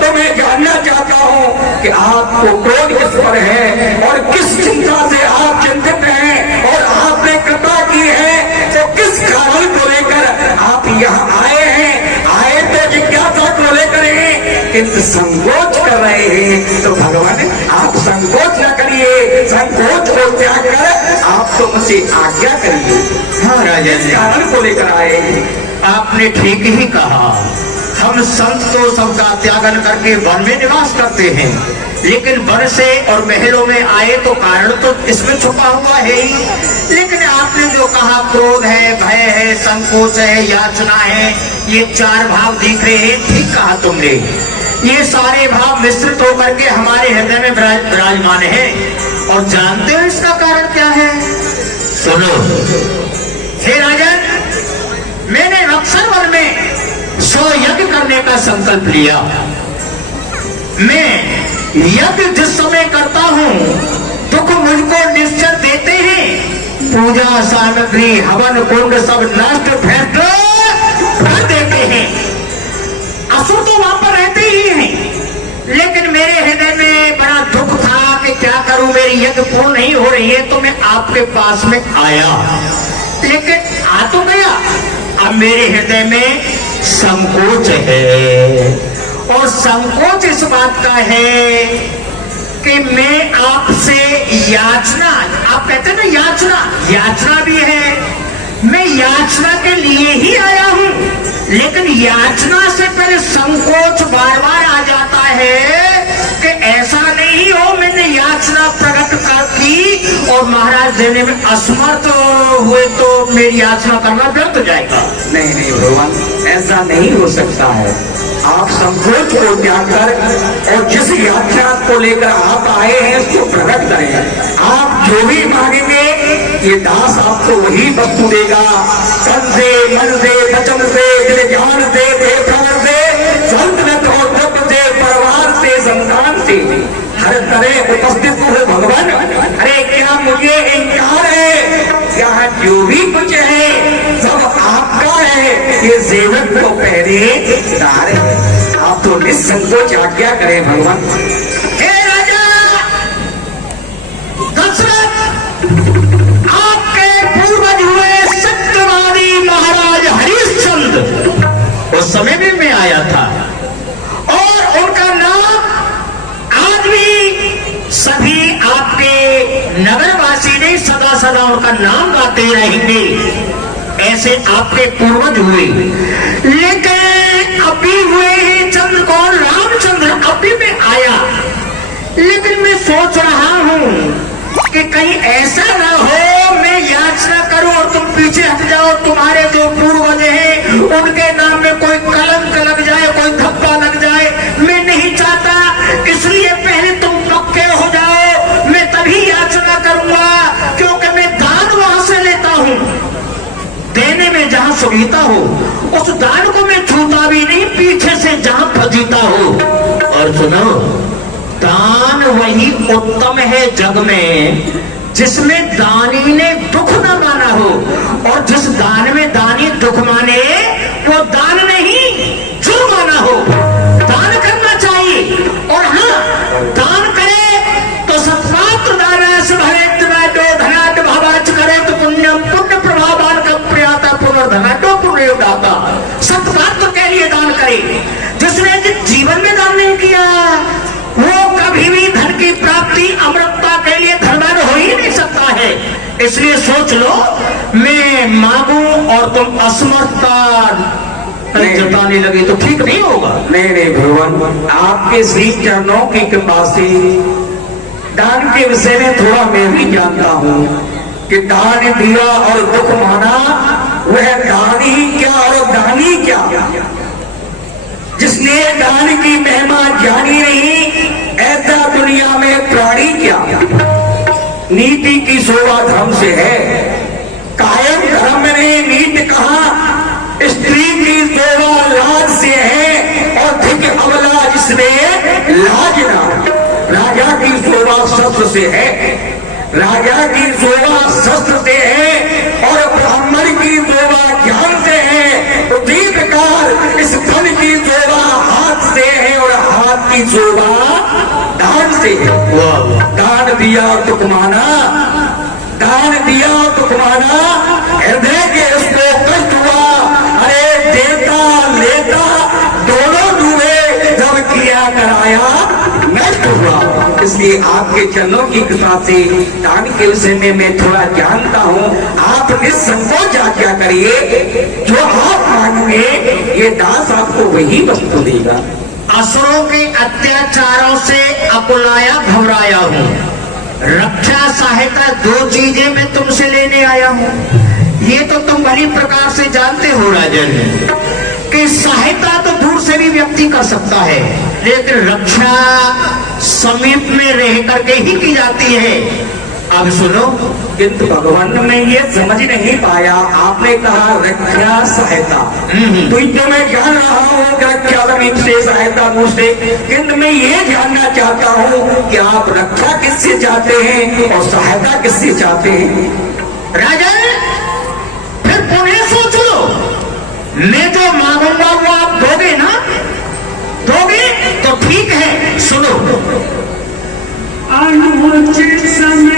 तो मैं जानना चाहता हूँ कि आपको क्रोध किस पर है और किस चिंता से आप चिंतित हैं, और आपने कृपा की है तो किस कारण को लेकर आप यहाँ आए हैं। आए तो जिज्ञासा को लेकर हैं, किंतु संकोच कर रहे हैं। तो भगवान आप संकोच न करिए, संकोच को त्याग कर आप तो मुझसे आज्ञा करिए। हाँ राजा जी, कारण को लेकर आए। आपने ठीक ही कहा। हम संत तो सबका त्यागन करके वन में निवास करते हैं, लेकिन वन से और महलों में आए तो कारण तो इसमें छुपा हुआ है ही। लेकिन आपने जो कहा क्रोध है, भय है, संकोच है, याचना है, ये 4 भाव दिख रहे हैं, ठीक कहा तुमने। ये सारे भाव मिश्रित होकर के हमारे हृदय में विराजमान हैं। और जानते हो इसका कारण क्या है? सुनो हे राजन, मैंने अक्सर वन में 100 यज्ञ करने का संकल्प लिया। मैं यज्ञ जिस समय करता हूँ दुख मुझको निश्चय देते हैं, पूजा सामग्री हवन कुंड सब नष्ट भ्रष्ट कर देते हैं। असुर तो वहां पर रहते ही हैं, लेकिन मेरे हृदय में बड़ा दुख था कि क्या करूं, मेरी यज्ञ पूर्ण नहीं हो रही है। तो मैं आपके पास में आया, लेकिन आ तो गया, अब मेरे हृदय में संकोच है। और संकोच इस बात का है कि मैं आपसे याचना, आप कहते हैं ना याचना भी है, मैं याचना के लिए ही आया हूं। लेकिन याचना से पहले संकोच बार बार आ जाता है कि ऐसा नहीं हो मैंने याचना प्रकट कर की और महाराज देने में असमर्थ हुए तो मेरी याचना करना व्यर्थ हो जाएगा। नहीं भगवान, ऐसा नहीं हो सकता है। आप संकोच को त्याग कर और जिस यात्रा को लेकर आप आए हैं उसको प्रकट करें। आप जो भी मांगेंगे ये दास आपको वही वस्तु देगा। तन से, मन से, वचन से, दिल जान से, प्राण से, संतन और तप से, परिवार से, संतान से, हर तरह उपस्थित हो भगवान। अरे क्या मुझे इनकार है? यहाँ जो भी कुछ है सब आपका है। ये सेवक तो पहरे दार है। आप तो निसंकोच आज्ञा करें भगवान। हे राजा, उस समय भी मैं आया था और उनका नाम आज भी सभी आपके नगरवासी ने सदा सदा उनका नाम गाते रहेंगे। ऐसे आपके पूर्वज हुए, लेकिन अभी हुए हैं चंद्र कौन, रामचंद्र अभी में आया। लेकिन मैं सोच रहा हूं कि कहीं ऐसा ना हो मैं याचना करूं और तुम पीछे हट जाओ, तुम्हारे जो पूर्वज हैं उनके नाम में कोई कलंक लग जाए, कोई धब्बा लग जाए, मैं नहीं चाहता। इसलिए पहले तुम पक्के हो जाओ, मैं तभी याचना करूंगा, क्योंकि मैं दान वहां से लेता हूं। देने में जहां सुविधा हो उस दान को मैं छूता भी नहीं, पीछे से जहां फजीता हो। और सुनो, दान वही उत्तम है जग में जिसमें दानी ने दुख न माना हो, और जिस दान में दानी दुख माने वो दान नहीं जुर्माना हो। दान करना चाहिए, और हाँ, दान करे तो सत्पात्र दानास भरेत धनाढ्यो धनाढ्य भावाच करे तो पुण्यम पुण्य प्रभावान का प्रयाता पुनर्धनाढ्यो पुण्य दाता। सत्पात्र के लिए दान करे। जिसने जीवन में दान नहीं किया वो कभी भी धन की प्राप्ति अमृतता के लिए धनवान हो ही नहीं सकता है। इसलिए सोच लो, मैं मांगू और तुम असमर्थता जताने लगे तो ठीक नहीं होगा। नहीं नहीं भगवान, आपके श्री चरणों की कृपा से दान के विषय में थोड़ा मैं भी जानता हूँ कि दान दिया और दुख माना वह दान ही क्या और दानी क्या। जिसने दान की महिमा जानी नहीं ऐसा दुनिया में प्राणी क्या। नीति की शोभा धर्म से है, कायम धर्म ने नीति कहा। स्त्री की शोभा लाज से है और धिक अबला जिसमें लाज ना। राजा की शोभा शस्त्र से है, राजा की शोभा शस्त्र से है, और ब्राह्मण की शोभा ज्ञान से है। उसी प्रकार इस धन की शोभा हाथ से है और हाथ की शोभा दान से है। दान दिया और दुख माना, दान दिया और दुख माना, हृदय के उसको कष्ट हुआ। अरे देता लेता दोनों डूबे, जब किया कराया नष्ट हुआ। इसलिए आपके चरणों की कृपा से दान के विषय में मैं थोड़ा जानता हूँ। आप निसंकोच आज्ञा करिए, जो आप मांगेंगे ये दास आपको वही वस्तु देगा। असुरों के अत्याचारों से अकुलाया घबराया हूँ। रक्षा सहायता दो चीजें मैं तुमसे लेने आया हूँ। ये तो तुम भली प्रकार से जानते हो राजन कि सहायता तो दूर से भी व्यक्ति कर सकता है, लेकिन रक्षा समीप में रह करके ही की जाती है। अब सुनो, किंतु भगवान मैं ये समझ नहीं पाया, आपने कहा रक्षा सहायता, तो जो मैं जान रहा हूँ कि रक्षा समीप से सहायता दूर से, किंतु मैं ये जानना चाहता हूँ कि आप रक्षा किससे चाहते हैं और सहायता किससे चाहते हैं। राजन फिर पुनः सोच लो, मैं जो मांगूंगा वो आप दोगे ना? दोगे तो ठीक है। सुनो, अनुचित समय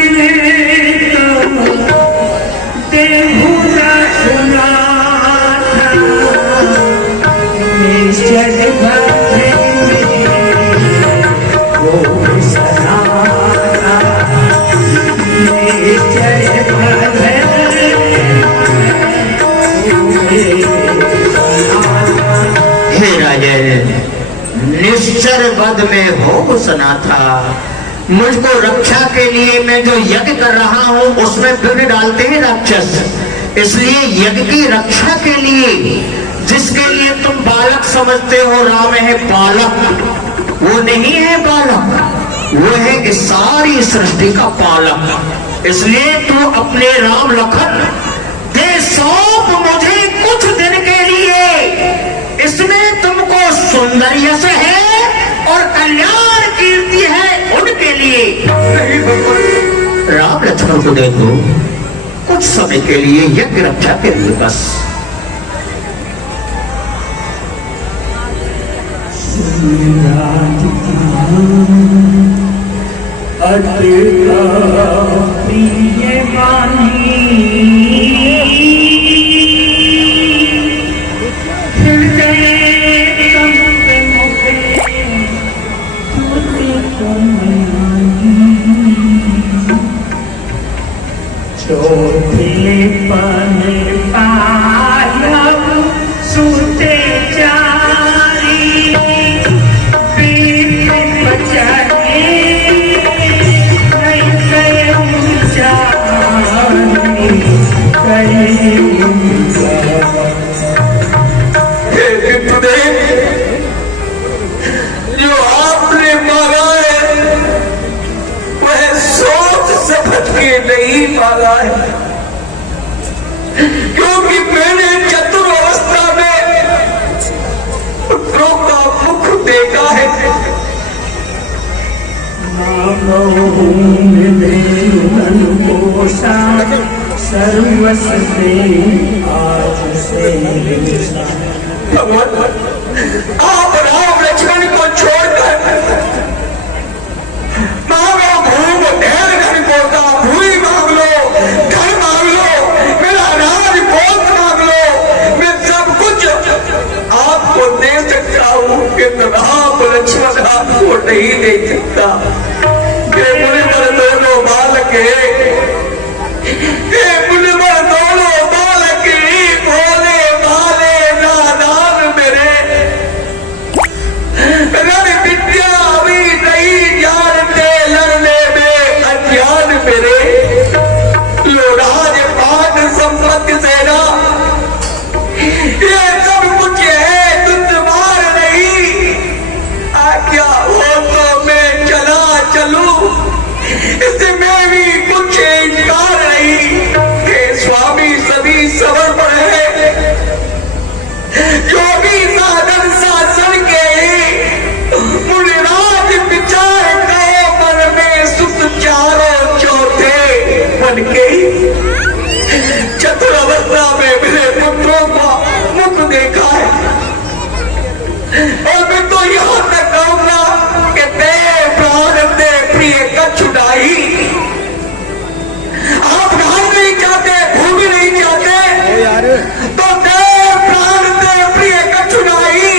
तो देहुरा सुनाथा, निश्चल भय वो सनाथा, निश्चल भय हे राजन, निश्चर वध में हो सना था। मुझको रक्षा के लिए मैं जो यज्ञ कर रहा हूँ उसमें विघ्न डालते हैं राक्षस। इसलिए यज्ञ की रक्षा के लिए जिसके लिए तुम बालक समझते हो, राम है बालक, वो नहीं है बालक, वो है इस सारी सृष्टि का पालक। इसलिए तू अपने राम लखन दे सौंप मुझे कुछ दिन के लिए। इसमें तुमको सौंदर्य से है और कल्याण कीर्ति है उनके लिए। राम लक्ष्मण को दे दो कुछ समय के लिए यज्ञ रक्षा के लिए बस। प्रिय मानी हृदय चौथे पने पालव सूते चारी पीठ बचाने नहीं कहीं जानी कहीं जो आपने मांगा है वह सोच समझ के नहीं मांगा है, क्योंकि मैंने चतुर अवस्था में पुत्रों का मुख देखा है। सर्वस्व आज से भगवान आप राम लक्ष्मण को छोड़कर मांगो भूम ढेर घर पोता भूमि मांग लो, घर मांग लो, मेरा राज पोत मांग लो, मैं सब कुछ आपको दे सकता हूँ, कि राम लक्ष्मण आपको नहीं दे सकता। ये मुनिवर दोनों बालक है, ये मुनिवर दोनों बालक ही भोले भाले नादान मेरे रण विद्या अभी नहीं जानते, लड़ने में अज्ञान मेरे, लो राज पाठ संपत्ति सेना ये सब कुछ है, तुझ मार नहीं, आज्ञा हो तो मैं चला चलूं, इसमें भी कुछ इनकार नहीं, हे स्वामी सभी समर्पण है, जो भी साधन शासन के मुनिराज विचार कहो मन में सुख चारों चौथे बन के चतुर अवस्था में मेरे पुत्रों का मुख देखा है, और मैं तो यहाँ तक कहूंगा कि दे प्राण दे प्रिय का छुड़ाई, आप राज नहीं चाहते, भूमि नहीं चाहते, तो दे प्राण दे प्रिय का छुड़ाई,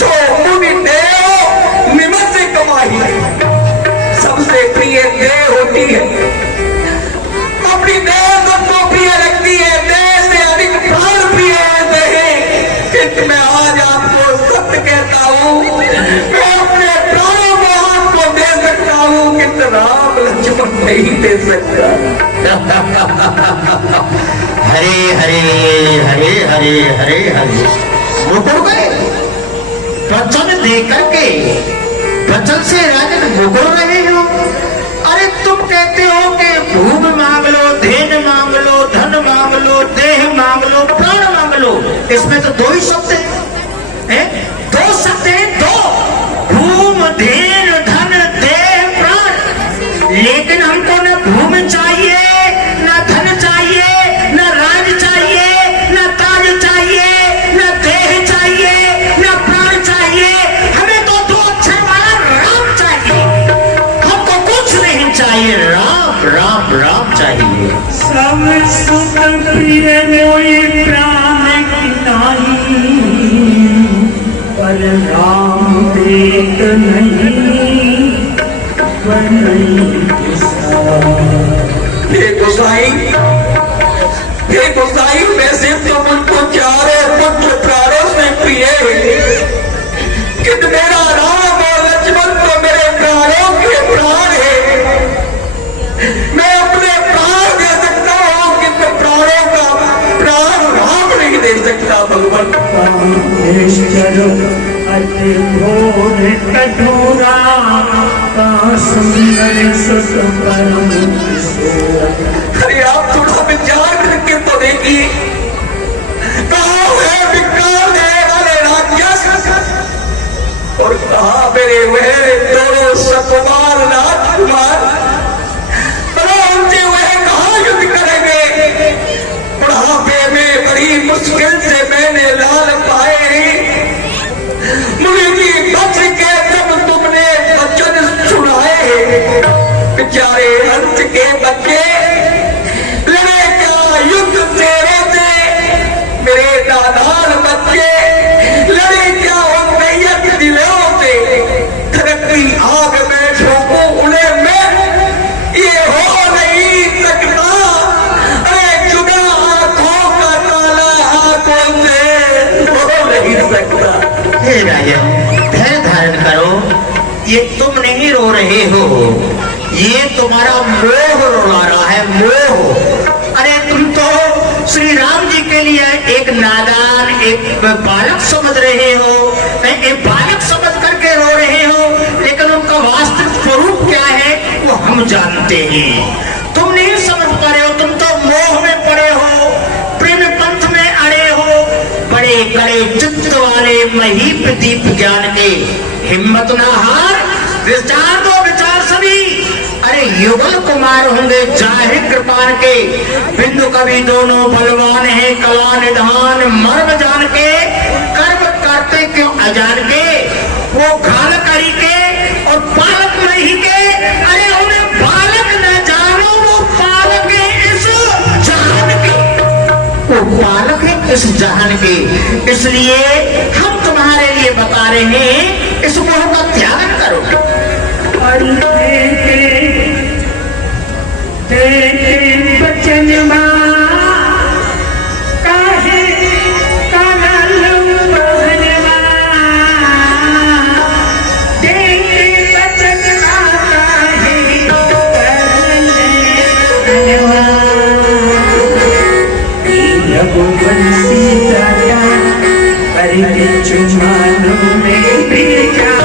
सो मुनि देव निमत से कमाई, सबसे प्रिय देह होती है, अपनी देह सबको प्रिय लगती है, देह से अधिक प्राण प्रिय है देह, किंतु मैं आज आपको सत्य कहता हूँ, मैं अपने प्राणों को आपको दे सकता हूँ, किंतु राम लक्ष्मण नहीं दे सकता। हरे हरे हरे हरे हरे हरे मुकुर गए वचन दे करके, वचन से राजन मुकुर रहे हो। अरे तुम कहते हो कि भूमि मांग लो, धन मांग लो, धन मांग लो, देह मांग लो, प्राण मांग लो, इसमें तो दो ही शब्द हैं, दो शब्द हैं, दो, भूम धन धन देह प्राण, लेकिन हमको न भूमि चाहिए, न धन चाहिए, न राज चाहिए, न ताज चाहिए, न देह चाहिए, न प्राण चाहिए, हमें तो दो अक्षर वाला राम चाहिए, हमको कुछ नहीं चाहिए, राम राम राम चाहिए। सब सुख प्रिय मोहि प्राण की नाई, पर राम देत नहीं बनई हे गोसाई वैसे तो मुझको चारों पुत्र प्राणों से प्रिय है, किंतु मेरा राम और लक्ष्मण तो मेरे प्राणों के प्राण है, मैं अपने प्राण दे सकता हूँ, किंतु प्राणों का प्राण राम नहीं दे सकता। भगवान अति घोर कठोरा का सुंदर सुत परम किशोर। अरे आप थोड़ा विचार करके तो देखिए, कहाँ है विकार देने वाले राक्षस, और कहाँ मेरे वह दोनों सकुमार राजकुमार, उनसे वह कहाँ युद्ध करेंगे। बुढ़ापे में बड़ी मुश्किल से मैंने लाल पाए, मुनि जी बच के तब तुमने वचन सुनाए, बेचारे हंस के बच्चे लड़े क्या युद्ध तेरे से, मेरे नादान बच्चे लड़े क्या उन मैयत दिलों से, धरती आग में झोंकूं उन्हें मैं, ये हो नहीं सकता, ये तुम नहीं रो रहे हो, ये तुम्हारा मोह रुला रहा है, मोह। अरे तुम तो श्री राम जी के लिए एक नादान, एक बालक समझ रहे हो, एक बालक समझ करके रो रहे हो, लेकिन उनका वास्तविक स्वरूप क्या है वो हम जानते हैं। तुम नहीं समझ पा रहे हो, तुम तो मोह में पड़े हो, प्रेम पंथ में अड़े हो, बड़े कड़े चित्त वाले महीप दीप ज्ञान के। हिम्मत ना हार, विचार दो, विचार सभी। अरे युगल कुमार होंगे जाहि कृपान के, बिंदु कवि दोनों बलवान है, कला निधान मर्म जान के, कर्म करते क्यों अजान के, वो घाल करी के और पालक नहीं के। अरे उन्हें बालक न जानो, वो पालक है इस जहान के, वो पालक है इस जहान के। इसलिए हम तुम्हारे लिए बता रहे हैं, इस मोह का त्याग करो। बचन काहे काला लंबा बचन रघुवंशी दादा पर चुमानों में भेजा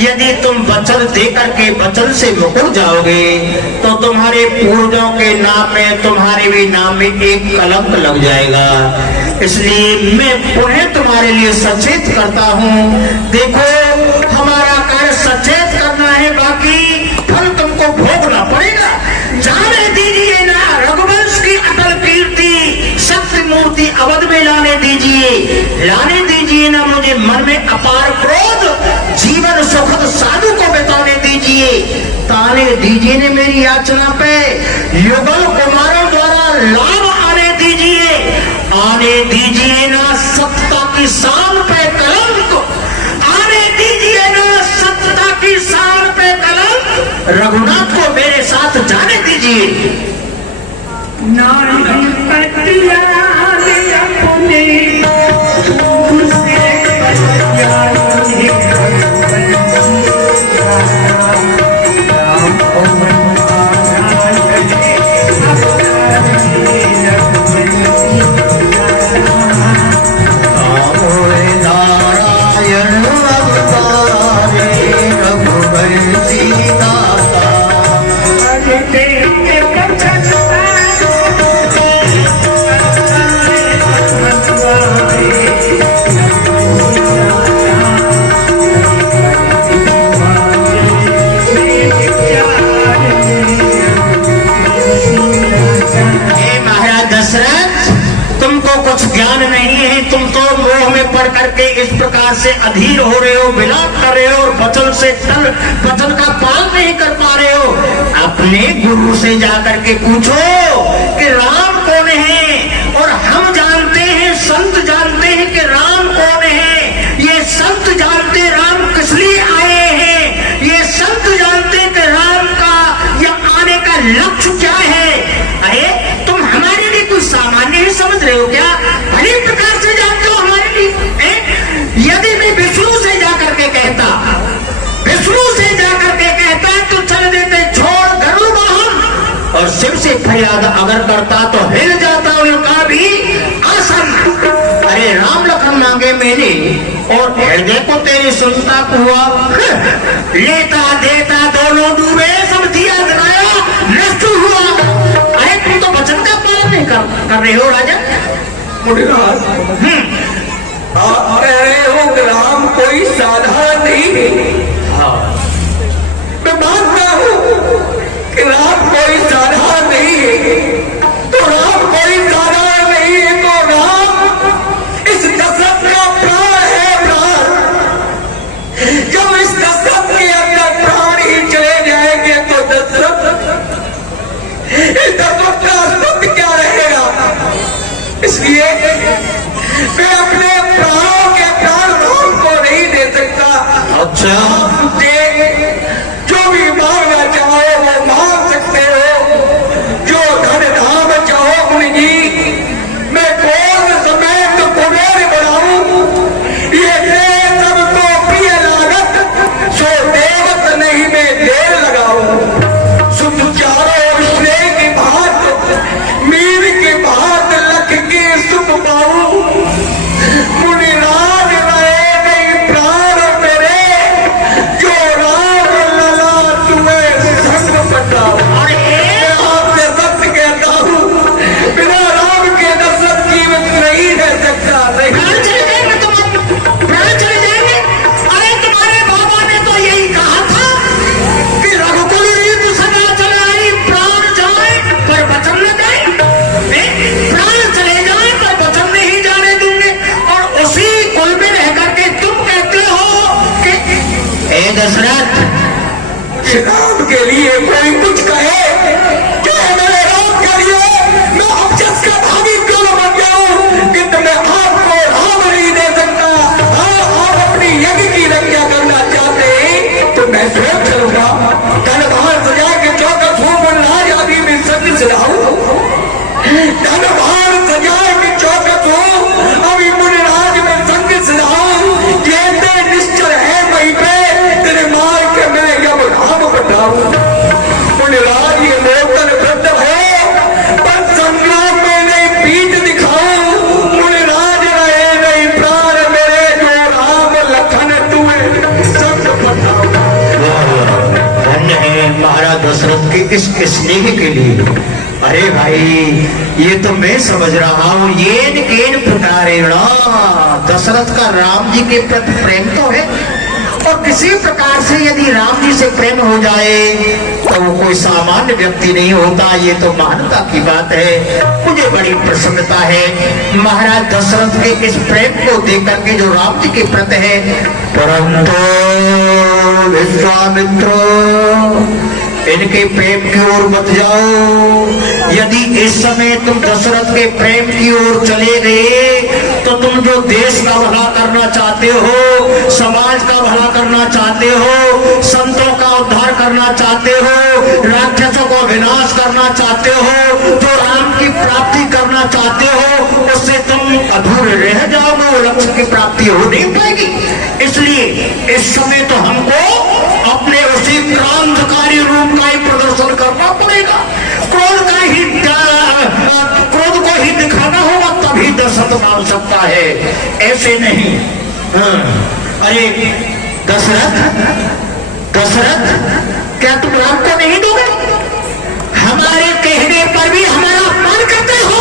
यदि तुम वचन देकर के वचन से मुकर जाओगे तो तुम्हारे पूर्वजों के नाम में, तुम्हारे भी नाम में एक कलंक लग जाएगा। इसलिए मैं पुनः तुम्हारे लिए सचेत करता हूँ। देखो, हमारा कार्य सचेत करना है, बाकी फल तुमको भोगना पड़ेगा। जाने दीजिए ना रघुवंश की अटल कीर्ति, सत्य मूर्ति अवध में लाने दीजिए ना मुझे मन में अपार क्रोध, जीवन सुखद साधु को बिताने दीजिए, ताने दीजिए ने मेरी याचना पे, युगल कुमारों द्वारा लाभ आने दीजिए ना सत्ता की शान पे कलंक, आने दीजिए ना सत्ता की शान पे कलंक। रघुनाथ को मेरे साथ जाने दीजिए। नानी पतिया अपने उसे बचा करके इस प्रकार से अधीर हो रहे हो, विलाप कर रहे हो और वचन से वचन का पालन नहीं कर पा रहे हो। अपने गुरु से जाकर के पूछो कि राम कौन है, और हम जानते हैं, संत जानते हैं कि राम कौन है। ये संत जानते राम किस लिए आए हैं, ये संत जानते कि राम का या आने का लक्ष्य क्या है? अरे तुम हमारे लिए कोई सामान्य ही समझ रहे हो क्या? भली प्रकार से जानते हो हमारे लिए। यदि मैं विष्णु से जाकर के कहता, विष्णु से जाकर के कहता तो चल देते छोड़ गरुड़ वाहन, और शिव से फरियाद अगर करता तो हिल जाता उनका भी आसन। अरे राम लखन मांगे मैंने और हृदय को तेरी सुनता हुआ, लेता देता दोनों डूबे, सब दिया जलाया नष्ट हुआ। अरे तुम तो वचन का पालन नहीं कर रहे हो राजा। मुनिराज, आप कह रहे हो कि राम कोई साधारण नहीं है। मैं मानता हूं कि राम कोई साधारण नहीं है। तो राम कोई साधारण नहीं है तो राम इस दशरथ का प्राण है, प्राण। जब इस दशरथ के अंदर प्राण ही चले जाएंगे तो दशरथ, इस दशरथ का अस्तित्व क्या रहेगा? इसलिए मैं अपने प्राणों के प्राण राम को नहीं दे सकता। अच्छा, मुझे जो भी मांगना चाहो वो मांग सकते हो, जो धन धाम चाहो मुनि जी। मैं कौन समेत कुबेर बनाऊं, ये सबको प्रिय लागत, सो देवत नहीं मैं देर लगाऊं। शुद्ध चारों स्नेह की बात, मीर की बात, लख के सुख पाऊं। मुनिराज रहे नहीं प्राण मेरे, जो राम लला तुम्हें संग बताओ। मैं आपसे सत्य कहता हूँ, बिना राम के दशरथ जीवित नहीं रह सकता। नहीं प्राण चले जाएंगे, प्राण चले जाएंगे। अरे तुम्हारे बाबा ने तो यही कहा था कि रघुकुल रीत सदा चले आई, प्राण जाए पर वचन न जाए। प्राण चले जाए पर वचन नहीं जाने दूंगे। और उसी कुल में रह करके तुम कहते हो कि ए दशरथ, राम के लिए कोई कुछ कहे, चाहे मेरे राम के लिए मैं अक्षस का भागी क्यों न बन जाऊं, कि मैं आपको राम नहीं दे सकता। हाँ, आप अपनी यज्ञ की रक्षा करना चाहते हैं तो मैं स्वयं चलूंगा। धनभार सजा के चौकस हो राज आदि में सत्य सिलाऊं। धनभार सजा के चौकस हो अभी मुनिराज में संग सिलाऊं। कहते निश्चल है वहीं पे तेरे मार के मैं जब राम बताऊं। मुनिराज ये मोतन वृद्ध है, पर संग्राम में नहीं पीठ दिखाऊं। मुनिराज रहे नहीं प्राण मेरे, जो राम लखन तुम्हें संग बताऊं। धन्य है महाराज दशरथ के इस स्नेह के लिए। अरे भाई, ये तो मैं समझ रहा हूँ, येन केन प्रकारेण दशरथ का राम जी के प्रति प्रेम तो है, और किसी प्रकार से यदि राम जी से प्रेम हो जाए तो वो कोई सामान्य व्यक्ति नहीं होता। ये तो महानता की बात है। मुझे बड़ी प्रसन्नता है महाराज दशरथ के इस प्रेम को देख करके जो राम जी के प्रति है। परंतु विश्वामित्र, इनके प्रेम की ओर मत जाओ। यदि इस समय तुम दशरथ के प्रेम की ओर चले गए तो तुम जो देश का भला करना चाहते हो, समाज का भला करना चाहते हो, संतों का उद्धार करना चाहते हो, राक्षसों को विनाश करना चाहते हो, जो राम की प्राप्ति करना चाहते हो, उससे तुम अधूरे रह जाओगे, वो लक्ष्य की प्राप्ति हो नहीं पाएगी। इसलिए इस समय तो हमको अपने उसी क्रांतिकारी रूप का ही प्रदर्शन करना पड़ेगा। क्रोध को ही दिखाना होगा, तभी दशरथ मान सकता है, ऐसे नहीं। अरे दशरथ, क्या तुम राम को नहीं दोगे? हमारे कहने पर भी हमारा अपमान करते हो।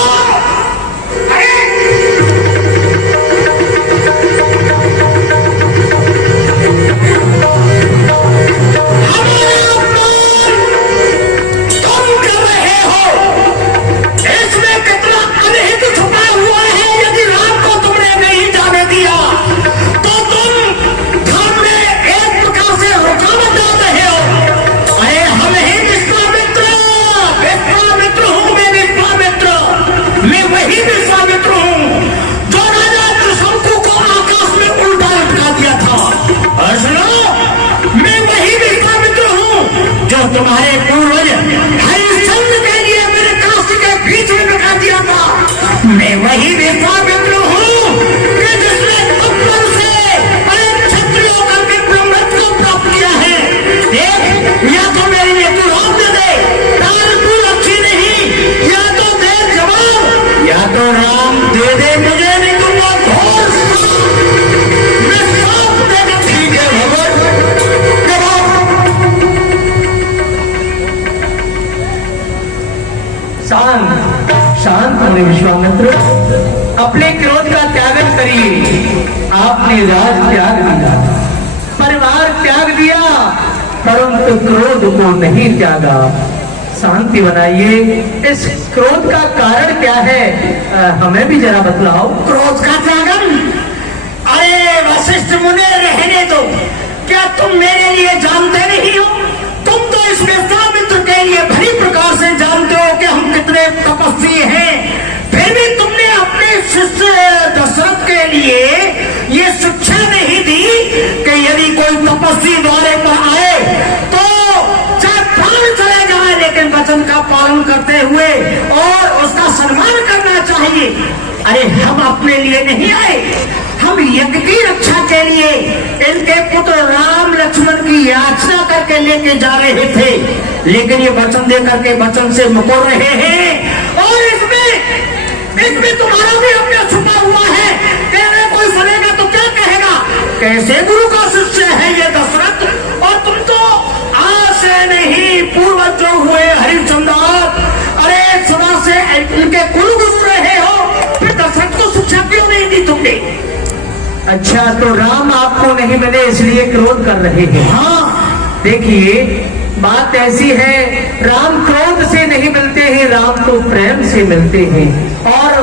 हम ही शांत शांत होने विश्वामित्र, अपने क्रोध का त्यागन करिए। आपने राज त्याग दिया, परिवार त्याग दिया, परंतु क्रोध को नहीं त्यागा। शांति बनाइए। इस क्रोध का कारण क्या है, हमें भी जरा बतलाओ। क्रोध का त्यागन? अरे वशिष्ठ मुने, रहने दो। क्या तुम मेरे लिए जानते नहीं हो? तुम तो इस विश्वामित्र के लिए भली प्रकार से जानते हो कि हम कितने तपस्वी हैं। फिर भी तुमने अपने शिष्य दशरथ के लिए ये शिक्षा नहीं दी कि यदि कोई तपस्वी द्वारे पर आए तो चाहे प्राण चले जाए लेकिन वचन का पालन करते हुए और उसका सम्मान करना चाहिए। अरे हम अपने लिए नहीं आए, हम यज्ञ की रक्षा के लिए इनके पुत्र राम लक्ष्मण की याचना करके लेके जा रहे थे, लेकिन ये वचन दे करके वचन से मुकर रहे हैं। और इसमें तुम्हारा भी अपना छुपा हुआ है। तेरे कोई सुनेगा तो क्या कहेगा, कैसे गुरु का शिष्य है ये दशरथ, और तुम तो आज से नहीं पूर्वज जो हुए हरिश्चंद्र, अरे सदा से इनके कुल गुरु रहे हो, फिर दशरथ को शिक्षा क्यों नहीं दी तुमने? अच्छा, तो राम आपको नहीं मिले इसलिए क्रोध कर रहे हैं। हाँ, देखिए बात ऐसी है, राम क्रोध से नहीं मिलते हैं, राम तो प्रेम से मिलते हैं। और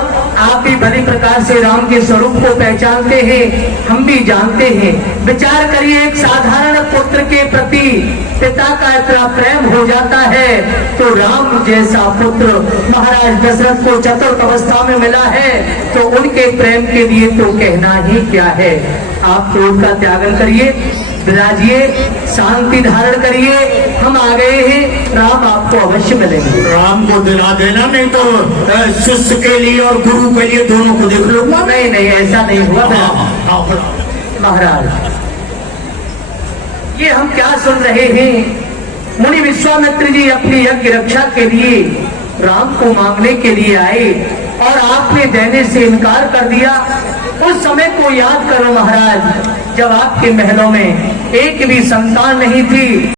आप भी भली प्रकार से राम के स्वरूप को पहचानते हैं, हम भी जानते हैं। विचार करिए, एक साधारण पुत्र के प्रति पिता का इतना प्रेम हो जाता है, तो राम जैसा पुत्र महाराज दशरथ को चतुर्थ अवस्था में मिला है, तो उनके प्रेम के लिए तो कहना ही क्या है। आप क्रोध का त्यागन करिए, विराजिए, शांति धारण करिए। हम आ गए हैं, राम आपको अवश्य मिलेंगे। राम को दिला देना, नहीं तो शिष्य के लिए और गुरु के लिए दोनों को देख लूंगा। नहीं नहीं, ऐसा नहीं हुआ महाराज। ये हम क्या सुन रहे हैं, मुनि विश्वामित्र जी अपनी यज्ञ रक्षा के लिए राम को मांगने के लिए आए और आपने देने से इनकार कर दिया। उस समय को याद करो महाराज, जब आपके महलों में एक भी संतान नहीं थी।